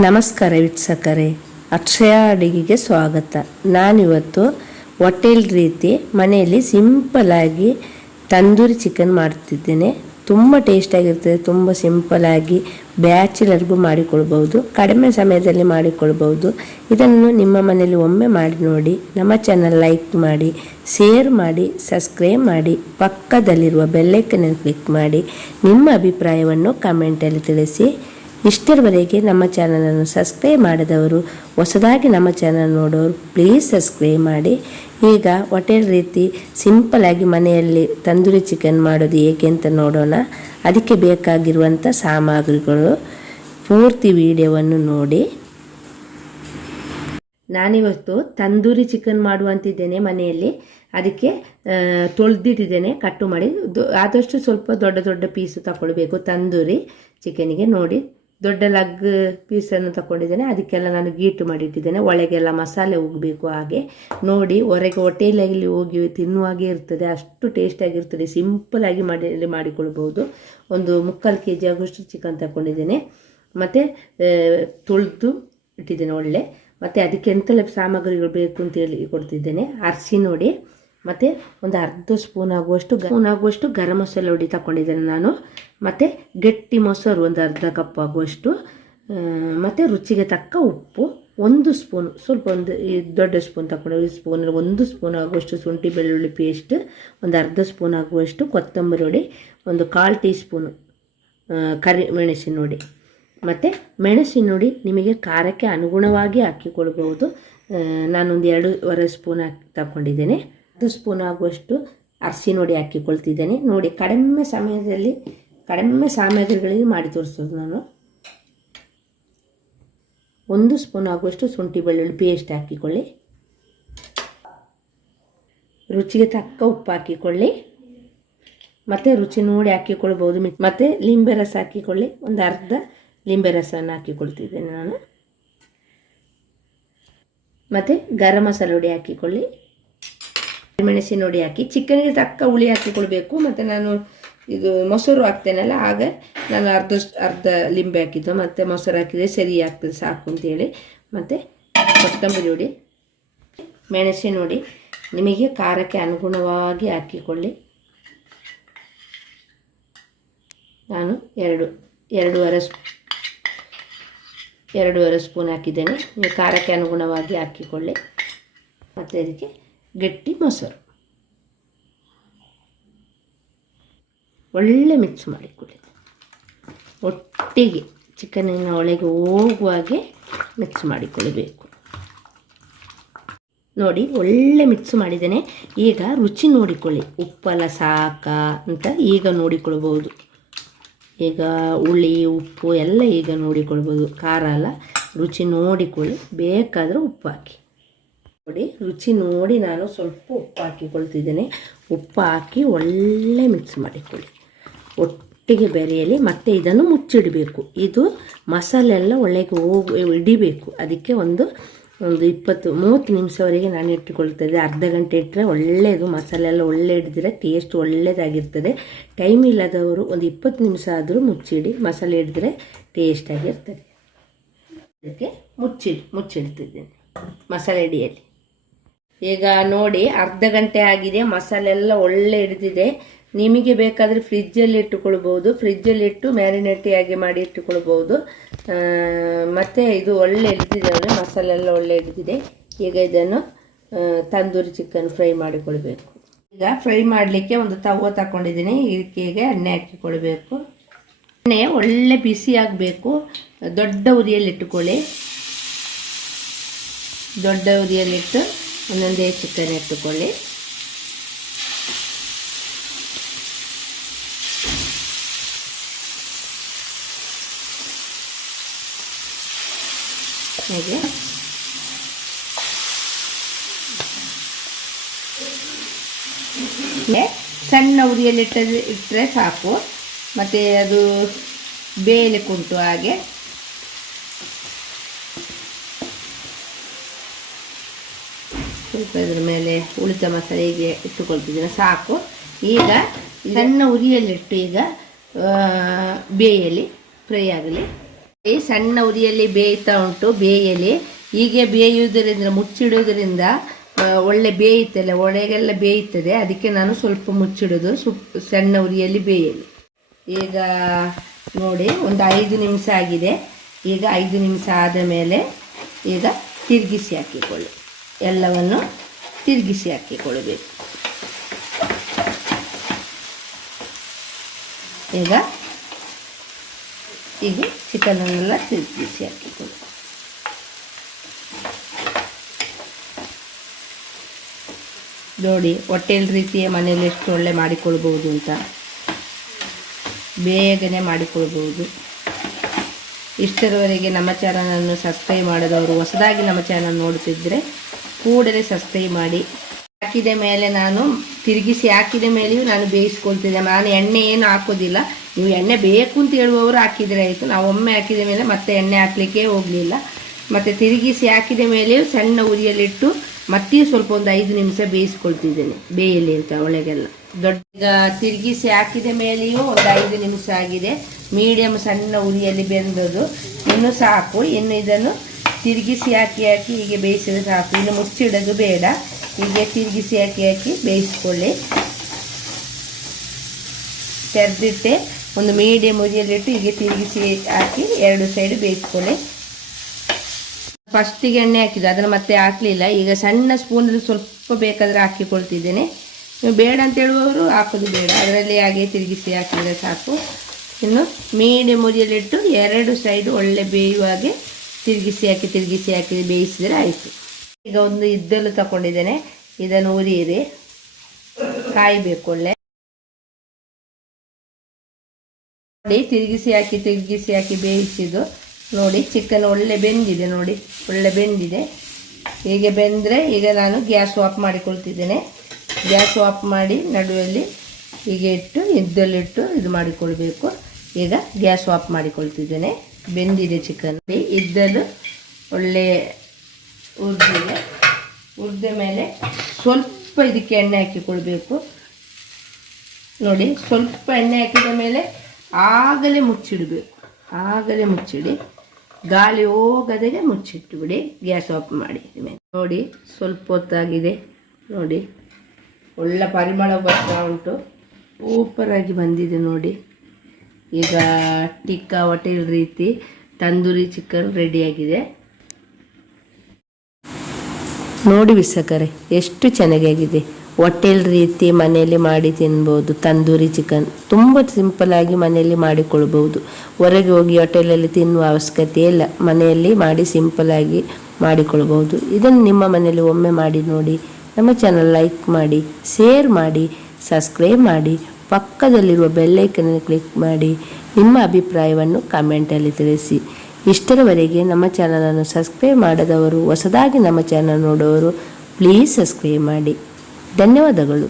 ನಮಸ್ಕಾರ ವೀಕ್ಷಕರೇ, ಅಕ್ಷಯ ಅಡುಗೆಗೆ ಸ್ವಾಗತ. ನಾನಿವತ್ತು ಹೋಟೆಲ್ ರೀತಿ ಮನೆಯಲ್ಲಿ ಸಿಂಪಲ್ಲಾಗಿ ತಂದೂರಿ ಚಿಕನ್ ಮಾಡ್ತಿದ್ದೇನೆ. ತುಂಬ ಟೇಸ್ಟಾಗಿರ್ತದೆ. ತುಂಬ ಸಿಂಪಲ್ಲಾಗಿ ಬ್ಯಾಚುಲರ್ಗೂ ಮಾಡಿಕೊಳ್ಬೋದು, ಕಡಿಮೆ ಸಮಯದಲ್ಲಿ ಮಾಡಿಕೊಳ್ಬೋದು. ಇದನ್ನು ನಿಮ್ಮ ಮನೆಯಲ್ಲಿ ಒಮ್ಮೆ ಮಾಡಿ ನೋಡಿ. ನಮ್ಮ ಚಾನಲ್ ಲೈಕ್ ಮಾಡಿ, ಶೇರ್ ಮಾಡಿ, ಸಬ್ಸ್ಕ್ರೈಬ್ ಮಾಡಿ, ಪಕ್ಕದಲ್ಲಿರುವ ಬೆಲ್ಲೈಕನ್ ಕ್ಲಿಕ್ ಮಾಡಿ. ನಿಮ್ಮ ಅಭಿಪ್ರಾಯವನ್ನು ಕಮೆಂಟಲ್ಲಿ ತಿಳಿಸಿ. ಇಷ್ಟರವರೆಗೆ ನಮ್ಮ ಚಾನಲನ್ನು ಸಬ್ಸ್ಕ್ರೈಬ್ ಮಾಡಿದವರು, ಹೊಸದಾಗಿ ನಮ್ಮ ಚಾನಲ್ ನೋಡೋರು ಪ್ಲೀಸ್ ಸಬ್ಸ್ಕ್ರೈಬ್ ಮಾಡಿ. ಈಗ ಹೋಟೆಲ್ ರೀತಿ ಸಿಂಪಲ್ಲಾಗಿ ಮನೆಯಲ್ಲಿ ತಂದೂರಿ ಚಿಕನ್ ಮಾಡೋದು ಹೇಗೆ ಅಂತ ನೋಡೋಣ. ಅದಕ್ಕೆ ಬೇಕಾಗಿರುವಂಥ ಸಾಮಗ್ರಿಗಳು ಪೂರ್ತಿ ವಿಡಿಯೋವನ್ನು ನೋಡಿ. ನಾನಿವತ್ತು ತಂದೂರಿ ಚಿಕನ್ ಮಾಡುವಂತಿದ್ದೇನೆ ಮನೆಯಲ್ಲಿ. ಅದಕ್ಕೆ ತೊಳೆದಿಟ್ಟಿದ್ದೇನೆ, ಕಟ್ಟು ಮಾಡಿ. ಆದಷ್ಟು ಸ್ವಲ್ಪ ದೊಡ್ಡ ದೊಡ್ಡ ಪೀಸು ತಗೊಳ್ಬೇಕು ತಂದೂರಿ ಚಿಕನಿಗೆ. ನೋಡಿ, ದೊಡ್ಡ ಲಗ್ ಪೀಸನ್ನು ತಗೊಂಡಿದ್ದೇನೆ. ಅದಕ್ಕೆಲ್ಲ ನಾನು ಗೀಟು ಮಾಡಿಟ್ಟಿದ್ದೇನೆ. ಒಳಗೆಲ್ಲ ಮಸಾಲೆ ಹೋಗಬೇಕು. ಹಾಗೆ ನೋಡಿ, ಹೊರಗೆ ಹೋಟೆಲಲ್ಲಿ ಹೋಗಿ ತಿನ್ನುವಾಗೆ ಇರ್ತದೆ, ಅಷ್ಟು ಟೇಸ್ಟಾಗಿರ್ತದೆ. ಸಿಂಪಲ್ಲಾಗಿ ಮಾಡಿಕೊಳ್ಬೋದು. ಒಂದು 3/4 kg ಆಗುವಷ್ಟು ಚಿಕನ್ ತಗೊಂಡಿದ್ದೇನೆ. ಮತ್ತು ತೊಳೆದು ಇಟ್ಟಿದ್ದೇನೆ ಒಳ್ಳೆ. ಮತ್ತು ಅದಕ್ಕೆ ಎಂತೆಲ್ಲ ಸಾಮಗ್ರಿಗಳು ಬೇಕು ಅಂತೇಳಿ ಕೊಡ್ತಿದ್ದೇನೆ. ಅರಿಶಿ ನೋಡಿ, ಮತ್ತು ಒಂದು ಅರ್ಧ ಸ್ಪೂನ್ ಆಗುವಷ್ಟು ಗರಂ ಮಸಾಲೆ ಹುಡಿ ತಗೊಂಡಿದ್ದೇನೆ ನಾನು. ಮತ್ತು ಗಟ್ಟಿ ಮೊಸರು ಒಂದು ಅರ್ಧ ಕಪ್ ಆಗುವಷ್ಟು, ಮತ್ತು ರುಚಿಗೆ ತಕ್ಕ ಉಪ್ಪು, ಒಂದು ಸ್ಪೂನ್, ಸ್ವಲ್ಪ ಒಂದು ದೊಡ್ಡ ಸ್ಪೂನ್ ತಗೊಂಡು ಸ್ಪೂನಲ್ಲಿ 1 ಸ್ಪೂನ್ ಆಗುವಷ್ಟು ಶುಂಠಿ ಬೆಳ್ಳುಳ್ಳಿ ಪೇಸ್ಟ್, ಒಂದು ಅರ್ಧ ಸ್ಪೂನ್ ಆಗುವಷ್ಟು ಕೊತ್ತಂಬರಿ ಹುಡಿ, ಒಂದು 1/4 ಟೀ ಸ್ಪೂನು ಮೆಣಸಿನ ಹುಡಿ. ಮತ್ತು ಮೆಣಸಿನ ಹುಡಿ ನಿಮಗೆ ಖಾರಕ್ಕೆ ಅನುಗುಣವಾಗಿ ಹಾಕಿಕೊಳ್ಬಹುದು. ನಾನೊಂದು 2.5 ಸ್ಪೂನ್ ತಗೊಂಡಿದ್ದೇನೆ. 1 ಸ್ಪೂನ್ ಆಗುವಷ್ಟು ಅರಿಶಿನ ಹುಡಿ ಹಾಕಿಕೊಳ್ತಿದ್ದೇನೆ. ನೋಡಿ, ಕಡಿಮೆ ಸಮಯದಲ್ಲಿ ಕಡಿಮೆ ಸಾಮಗ್ರಿಗಳಿಗೆ ಮಾಡಿ ತೋರಿಸೋದು ನಾನು. 1 ಸ್ಪೂನ್ ಆಗುವಷ್ಟು ಶುಂಠಿ ಬೆಳ್ಳುಳ್ಳಿ ಪೇಸ್ಟ್ ಹಾಕಿಕೊಳ್ಳಿ. ರುಚಿಗೆ ತಕ್ಕ ಉಪ್ಪು ಹಾಕಿಕೊಳ್ಳಿ. ಮತ್ತು ರುಚಿ ನೋಡಿ ಹಾಕಿಕೊಳ್ಬೋದು. ಮತ್ತು ಲಿಂಬೆ ರಸ ಹಾಕಿಕೊಳ್ಳಿ. ಒಂದು ಅರ್ಧ ಲಿಂಬೆ ರಸವನ್ನು ಹಾಕಿಕೊಳ್ತಿದ್ದೇನೆ ನಾನು. ಮತ್ತು ಗರಂ ಮಸಾಲೆ ಹುಡಿ ಹಾಕಿಕೊಳ್ಳಿ. ಮೆಣಸಿನ ಹುಡಿ ಹಾಕಿ ಚಿಕನ್ಗೆ ತಕ್ಕ ಹುಳಿ ಹಾಕಿಕೊಳ್ಬೇಕು. ಮತ್ತು ನಾನು ಇದು ಮೊಸರು ಹಾಕ್ತೇನಲ್ಲ, ಆಗ ನಾನು ಅರ್ಧ ಲಿಂಬೆ ಹಾಕಿದ್ದು, ಮತ್ತು ಮೊಸರು ಹಾಕಿದರೆ ಸರಿ ಆಗ್ತದೆ ಸಾಕು ಅಂತೇಳಿ. ಮತ್ತು ಕೊತ್ತಂಬರಿ ಹುಡಿ, ಮೆಣಸಿನ ಹುಡಿ ನಿಮಗೆ ಖಾರಕ್ಕೆ ಅನುಗುಣವಾಗಿ ಹಾಕಿಕೊಳ್ಳಿ. ನಾನು ಎರಡೂವರೆ ಸ್ಪೂನ್ ಹಾಕಿದ್ದೇನೆ. ನೀವು ಖಾರಕ್ಕೆ ಅನುಗುಣವಾಗಿ ಹಾಕಿಕೊಳ್ಳಿ. ಮತ್ತು ಅದಕ್ಕೆ ಗಟ್ಟಿ ಮೊಸರು ಒಳ್ಳೆ ಮಿಕ್ಸ್ ಮಾಡಿಕೊಳ್ಳಿ. ಒಟ್ಟಿಗೆ ಚಿಕನಿನ ಒಳಗೆ ಹೋಗುವಾಗೆ ಮಿಕ್ಸ್ ಮಾಡಿಕೊಳ್ಳಬೇಕು. ನೋಡಿ, ಒಳ್ಳೆ ಮಿಕ್ಸ್ ಮಾಡಿದ್ದೇನೆ. ಈಗ ರುಚಿ ನೋಡಿಕೊಳ್ಳಿ, ಉಪ್ಪೆಲ್ಲ ಸಾಕಾ ಅಂತ ಈಗ ನೋಡಿಕೊಳ್ಬೋದು. ಈಗ ಹುಳಿ ಉಪ್ಪು ಎಲ್ಲ ಈಗ ನೋಡಿಕೊಳ್ಬೋದು. ಖಾರ ಎಲ್ಲ ರುಚಿ ನೋಡಿಕೊಳ್ಳಿ. ಬೇಕಾದರೆ ಉಪ್ಪು ಹಾಕಿ. ನೋಡಿ, ರುಚಿ ನೋಡಿ ನಾನು ಸ್ವಲ್ಪ ಉಪ್ಪು ಹಾಕಿಕೊಳ್ತಿದ್ದೇನೆ. ಉಪ್ಪು ಹಾಕಿ ಒಳ್ಳೆ ಮಿಕ್ಸ್ ಮಾಡಿಕೊಳ್ಳಿ, ಒಟ್ಟಿಗೆ ಬೆರೆಯಲಿ. ಮತ್ತು ಇದನ್ನು ಮುಚ್ಚಿಡಬೇಕು. ಇದು ಮಸಾಲೆ ಎಲ್ಲ ಒಳ್ಳೆಗೆ ಹಿಡಿಬೇಕು. ಅದಕ್ಕೆ ಒಂದು 20-30 ನಿಮಿಷವರೆಗೆ ನಾನು ಇಟ್ಟುಕೊಳ್ತಿದ್ದೆ. ಅರ್ಧ ಗಂಟೆ ಇಟ್ಟರೆ ಒಳ್ಳೆಯದು. ಮಸಾಲೆ ಎಲ್ಲ ಒಳ್ಳೆ ಹಿಡಿದ್ರೆ ಟೇಸ್ಟ್ ಒಳ್ಳೆಯದಾಗಿರ್ತದೆ. ಟೈಮ್ ಇಲ್ಲದವರು ಒಂದು 20 ನಿಮಿಷ ಆದರೂ ಮುಚ್ಚಿಡಿ. ಮಸಾಲೆ ಹಿಡಿದ್ರೆ ಟೇಸ್ಟಾಗಿರ್ತದೆ. ಅದಕ್ಕೆ ಮುಚ್ಚಿಡ್ತಿದ್ದೇನೆ ಮಸಾಲೆ ಹಿಡಿಯಲ್ಲಿ. ಈಗ ನೋಡಿ, ಅರ್ಧ ಗಂಟೆ ಆಗಿದೆ. ಮಸಾಲೆ ಎಲ್ಲ ಒಳ್ಳೆ ಹಿಡಿದಿದೆ. ನಿಮಗೆ ಬೇಕಾದರೆ ಫ್ರಿಜ್ಜಲ್ಲಿ ಇಟ್ಟುಕೊಳ್ಬೋದು. ಫ್ರಿಜ್ಜಲ್ಲಿ ಇಟ್ಟು ಮ್ಯಾರಿನೇಟಿಯಾಗಿ ಮಾಡಿ ಇಟ್ಟುಕೊಳ್ಬೋದು. ಮತ್ತು ಇದು ಒಳ್ಳೆ ಹಿಡಿದಿದೆ, ಮಸಾಲೆ ಎಲ್ಲ ಒಳ್ಳೆ ಹಿಡಿದಿದೆ. ಈಗ ಇದನ್ನು ತಂದೂರಿ ಚಿಕನ್ ಫ್ರೈ ಮಾಡಿಕೊಳ್ಬೇಕು. ಈಗ ಫ್ರೈ ಮಾಡಲಿಕ್ಕೆ ಒಂದು ತವ ತಗೊಂಡಿದ್ದೀನಿ. ಇದಕ್ಕೆ ಈಗ ಎಣ್ಣೆ ಹಾಕಿಕೊಳ್ಬೇಕು. ಎಣ್ಣೆ ಒಳ್ಳೆ ಬಿಸಿ ಆಗಬೇಕು. ದೊಡ್ಡ ಉರಿಯಲ್ಲಿ ಇಟ್ಟುಕೊಳ್ಳಿ. ದೊಡ್ಡ ಉರಿಯಲ್ಲಿಟ್ಟು ಒಂದೊಂದೇ ಚಿಕನ್ ಇಟ್ಟುಕೊಳ್ಳಿ. ಹೇಗೆ ಸಣ್ಣ ಉರಿಯಲ್ಲಿ ಇಟ್ಟರೆ ಸಾಕು. ಮತ್ತು ಅದು ಬೇಯಲಿಕ್ಕೆ ಉಂಟು. ಹಾಗೆ ಸ್ವಲ್ಪ ಇದ್ರ ಮೇಲೆ ಉಳಿದ ಮಸಾಲೆ ಹೀಗೆ ಇಟ್ಟುಕೊಳ್ತಿದ್ದೀನಿ ಸಾಕು. ಈಗ ಸಣ್ಣ ಉರಿಯಲ್ಲಿಟ್ಟು ಈಗ ಬೇಯಲಿ, ಫ್ರೈ ಆಗಲಿ. ಸಣ್ಣ ಉರಿಯಲ್ಲಿ ಬೇಯ್ತಾ ಉಂಟು, ಬೇಯಲಿ. ಹೀಗೆ ಬೇಯುವುದರಿಂದ, ಮುಚ್ಚಿಡೋದ್ರಿಂದ ಒಳ್ಳೆ ಬೇಯುತ್ತಲ್ಲ, ಒಳಗೆಲ್ಲ ಬೇಯುತ್ತದೆ. ಅದಕ್ಕೆ ನಾನು ಸ್ವಲ್ಪ ಮುಚ್ಚಿಡೋದು, ಸಣ್ಣ ಉರಿಯಲ್ಲಿ ಬೇಯಲಿ. ಈಗ ನೋಡಿ, ಒಂದು 5 ನಿಮಿಷ ಆಗಿದೆ. ಈಗ 5 ನಿಮಿಷ ಆದ ಮೇಲೆ ಈಗ ತಿರುಗಿಸಿ ಹಾಕಿಕೊಳ್ಳಿ, ಎಲ್ಲವನ್ನು ತಿರುಗಿಸಿ ಹಾಕಿಕೊಳ್ಳಬೇಕು. ಈಗ ಚಿಕನನ್ನೆಲ್ಲ ತಿರುಗಿಸಿ ಹಾಕಿಕೊಳ್ಳಿ. ನೋಡಿ, ಹೋಟೆಲ್ ರೀತಿಯ ಮನೆಯಲ್ಲಿ ಎಷ್ಟು ಒಳ್ಳೆ ಮಾಡಿಕೊಳ್ಬೋದು ಅಂತ, ಬೇಗನೆ ಮಾಡಿಕೊಳ್ಬೋದು. ಇಷ್ಟರವರೆಗೆ ನಮ್ಮ ಚಾನಲನ್ನು ಸಬ್ಸ್ಕ್ರೈಬ್ ಮಾಡಿದವರು ಹೊಸದಾಗಿ ನಮ್ಮ ಚಾನಲ್ ನೋಡುತ್ತಿದ್ದರೆ ಕೂಡಲೇ ಸಬ್ಸ್ಕ್ರೈಬ್ ಮಾಡಿ. ಹಾಕಿದ ಮೇಲೆ ನಾನು ತಿರುಗಿಸಿ ಹಾಕಿದ ಮೇಲೆಯೂ ನಾನು ಬೇಯಿಸ್ಕೊಳ್ತಿದ್ದೆ. ನಾನು ಎಣ್ಣೆ ಏನು ಹಾಕೋದಿಲ್ಲ. ನೀವು ಎಣ್ಣೆ ಬೇಕು ಅಂತ ಹೇಳುವವರು ಹಾಕಿದರೆ ಆಯಿತು. ನಾವು ಒಮ್ಮೆ ಹಾಕಿದ ಮೇಲೆ ಮತ್ತೆ ಎಣ್ಣೆ ಹಾಕಲಿಕ್ಕೆ ಹೋಗಲಿಲ್ಲ. ಮತ್ತು ತಿರುಗಿಸಿ ಹಾಕಿದ ಮೇಲೆಯೂ ಸಣ್ಣ ಉರಿಯಲ್ಲಿಟ್ಟು ಮತ್ತೆ ಸ್ವಲ್ಪ ಒಂದು 5 ನಿಮಿಷ ಬೇಯಿಸ್ಕೊಳ್ತಿದ್ದೇನೆ, ಬೇಯಲಿ ಅಂತ ಒಳಗೆಲ್ಲ. ದೊಡ್ಡ ತಿರುಗಿಸಿ ಹಾಕಿದ ಮೇಲೆಯೂ ಒಂದು 5 ನಿಮಿಷ ಆಗಿದೆ. ಮೀಡಿಯಮ್ ಸಣ್ಣ ಉರಿಯಲ್ಲಿ ಬೆಂದದ್ದು ಇನ್ನು ಸಾಕು. ಇನ್ನು ಇದನ್ನು ತಿರುಗಿಸಿ ಹಾಕಿ ಹೀಗೆ ಬೇಯಿಸಿದ್ರೆ ಸಾಕು. ಇನ್ನು ಮುಚ್ಚಿಡೋದು ಬೇಡ. ಹೀಗೆ ತಿರುಗಿಸಿ ಹಾಕಿ ಬೇಯಿಸ್ಕೊಳ್ಳಿ. ತೆರೆದಿಟ್ಟೆ ಒಂದು ಮೀಡಿಯಮ್ ಉರಿಯಲ್ಲಿಟ್ಟು ಹೀಗೆ ತಿರುಗಿಸಿ ಹಾಕಿ 2 ಸೈಡ್ ಬೇಯಿಸ್ಕೊಳ್ಳಿ. ಫಸ್ಟಿಗೆ ಎಣ್ಣೆ ಹಾಕಿದ್ದು, ಅದನ್ನು ಮತ್ತೆ ಹಾಕಲಿಲ್ಲ. ಈಗ ಸಣ್ಣ ಸ್ಪೂನಲ್ಲಿ ಸ್ವಲ್ಪ ಬೇಕಾದರೆ ಹಾಕಿಕೊಳ್ತಿದ್ದೇನೆ. ನೀವು ಬೇಡ ಅಂತ ಹೇಳುವವರು ಹಾಕೋದು ಬೇಡ, ಅದರಲ್ಲಿ ಹಾಗೆ ತಿರುಗಿಸಿ ಹಾಕಿದರೆ ಸಾಕು. ಇನ್ನು ಮೀಡಿಯಮ್ ಉರಿಯಲ್ಲಿಟ್ಟು 2 ಸೈಡ್ ಒಳ್ಳೆ ಬೇಯುವಾಗೆ ತಿರುಗಿಸಿ ಹಾಕಿ ಬೇಯಿಸಿದರೆ ಆಯಿತು. ಈಗ ಒಂದು ಇದ್ದಲು ತಗೊಂಡಿದ್ದೇನೆ, ಇದನ್ನು ಉರಿಯಿರಿ, ಕಾಯಬೇಕು ಒಳ್ಳೆ. ನೋಡಿ, ತಿರುಗಿಸಿ ಹಾಕಿ ಬೇಯಿಸಿದ್ದು ನೋಡಿ, ಚಿಕನ್ ಒಳ್ಳೆ ಬೆಂದಿದೆ. ನೋಡಿ, ಒಳ್ಳೆ ಬೆಂದಿದೆ. ಹೀಗೆ ಬೆಂದರೆ ಈಗ ನಾನು ಗ್ಯಾಸ್ ಆಫ್ ಮಾಡಿಕೊಳ್ತಿದ್ದೇನೆ. ಗ್ಯಾಸ್ ಆಫ್ ಮಾಡಿ ನಡುವಲ್ಲಿ ಹೀಗೆ ಇಟ್ಟು ಇದ್ದಲ್ಲಿಟ್ಟು ಇದು ಮಾಡಿಕೊಳ್ಬೇಕು. ಈಗ ಗ್ಯಾಸ್ ಆಫ್ ಮಾಡಿಕೊಳ್ತಿದ್ದೇನೆ. ಬೆಂದಿದೆ ಚಿಕನ್. ಇದ್ದಲು ಒಳ್ಳೆ ಹುರಿದಿದೆ. ಹುರಿದ ಮೇಲೆ ಸ್ವಲ್ಪ ಇದಕ್ಕೆ ಎಣ್ಣೆ ಹಾಕಿಕೊಳ್ಬೇಕು. ನೋಡಿ, ಸ್ವಲ್ಪ ಎಣ್ಣೆ ಹಾಕಿದ ಮೇಲೆ ಆಗಲೇ ಮುಚ್ಚಿಡಬೇಕು. ಆಗಲೇ ಮುಚ್ಚಿಡಿ, ಗಾಳಿ ಹೋಗದೆ ಮುಚ್ಚಿಟ್ಟು ಬಿಡಿ. ಗ್ಯಾಸ್ ಆಫ್ ಮಾಡಿ. ನೋಡಿ, ಸ್ವಲ್ಪ ಹೊತ್ತಾಗಿದೆ. ನೋಡಿ, ಒಳ್ಳೆ ಪರಿಮಳ ಬರ್ತಾ ಉಂಟು, ಸೂಪರಾಗಿ ಬಂದಿದೆ. ನೋಡಿ, ಈಗ ಟಿಕ್ಕಾ ಹೋಟೆಲ್ ರೀತಿ ತಂದೂರಿ ಚಿಕನ್ ರೆಡಿಯಾಗಿದೆ. ನೋಡಿ ವೀಕ್ಷಕರೇ, ಎಷ್ಟು ಚೆನ್ನಾಗಿದೆ. ಹೋಟೆಲ್ ರೀತಿ ಮನೆಯಲ್ಲಿ ಮಾಡಿ ತಿನ್ಬೋದು. ತಂದೂರಿ ಚಿಕನ್ ತುಂಬ ಸಿಂಪಲಾಗಿ ಮನೆಯಲ್ಲಿ ಮಾಡಿಕೊಳ್ಬೋದು. ಹೊರಗೆ ಹೋಗಿ ಹೋಟೆಲಲ್ಲಿ ತಿನ್ನುವ ಅವಶ್ಯಕತೆ ಇಲ್ಲ, ಮನೆಯಲ್ಲಿ ಮಾಡಿ ಸಿಂಪಲಾಗಿ ಮಾಡಿಕೊಳ್ಬೋದು. ಇದನ್ನು ನಿಮ್ಮ ಮನೆಯಲ್ಲಿ ಒಮ್ಮೆ ಮಾಡಿ ನೋಡಿ. ನಮ್ಮ ಚಾನಲ್ ಲೈಕ್ ಮಾಡಿ, ಶೇರ್ ಮಾಡಿ, ಸಬ್ಸ್ಕ್ರೈಬ್ ಮಾಡಿ, ಪಕ್ಕದಲ್ಲಿರುವ ಬೆಲ್ಲೈಕನನ್ನು ಕ್ಲಿಕ್ ಮಾಡಿ. ನಿಮ್ಮ ಅಭಿಪ್ರಾಯವನ್ನು ಕಮೆಂಟಲ್ಲಿ ತಿಳಿಸಿ. ಇಷ್ಟರವರೆಗೆ ನಮ್ಮ ಚಾನಲನ್ನು ಸಬ್ಸ್ಕ್ರೈಬ್ ಮಾಡದವರು, ಹೊಸದಾಗಿ ನಮ್ಮ ಚಾನಲ್ ನೋಡೋರು ಪ್ಲೀಸ್ ಸಬ್ಸ್ಕ್ರೈಬ್ ಮಾಡಿ. ಧನ್ಯವಾದಗಳು.